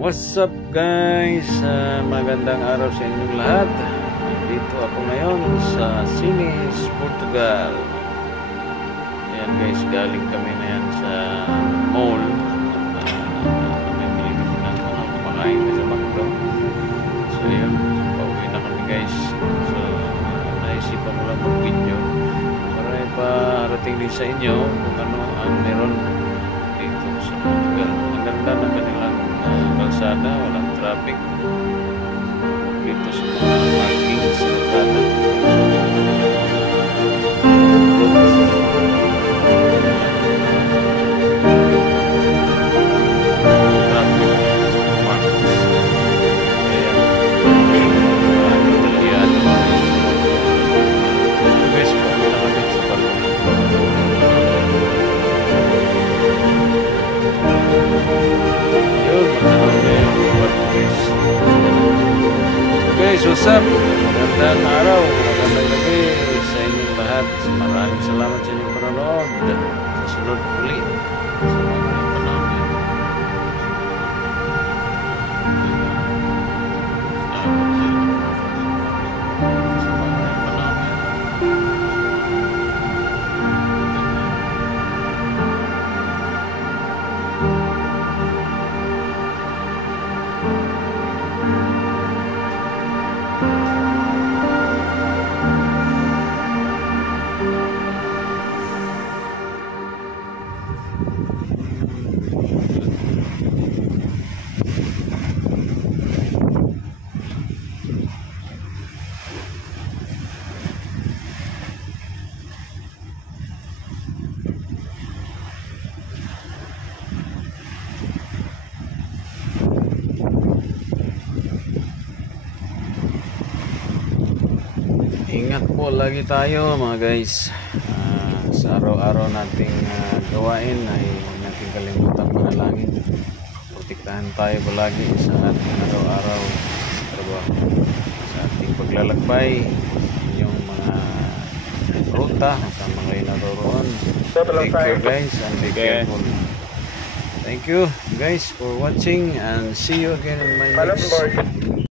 What's up guys? Magandang araw sa inyong lahat. Dito ako ngayon sa Sines, Portugal. Ayan guys, galing kami na yan sa mall. Namimili kasi ng kumakain na sa McDo. So yun, pauwi na kami guys. So naisipan ko lang mag-video para iparating din sa inyo kung ano ang meron dito sa Portugal. Ang ganda ng kanilang kalsada, walang traffic dito sa mga parking sa kalsada. What's up? Magandang araw, magandang gabi sa inyong lahat. Maraming salamat sa inyong panonood. Sa sunod ulit sa mga panahon. Ingat po lagi tayo mga guys, sa araw-araw nating gawain ay huwag natin kalimutan manalangin. Protektahan tayo palagi sa ating araw-araw trabaho, sa ating paglalakbay, yung mga ruta saan mga kayo naroroon. Thank you guys and be careful. Thank you guys for watching and see you again in my next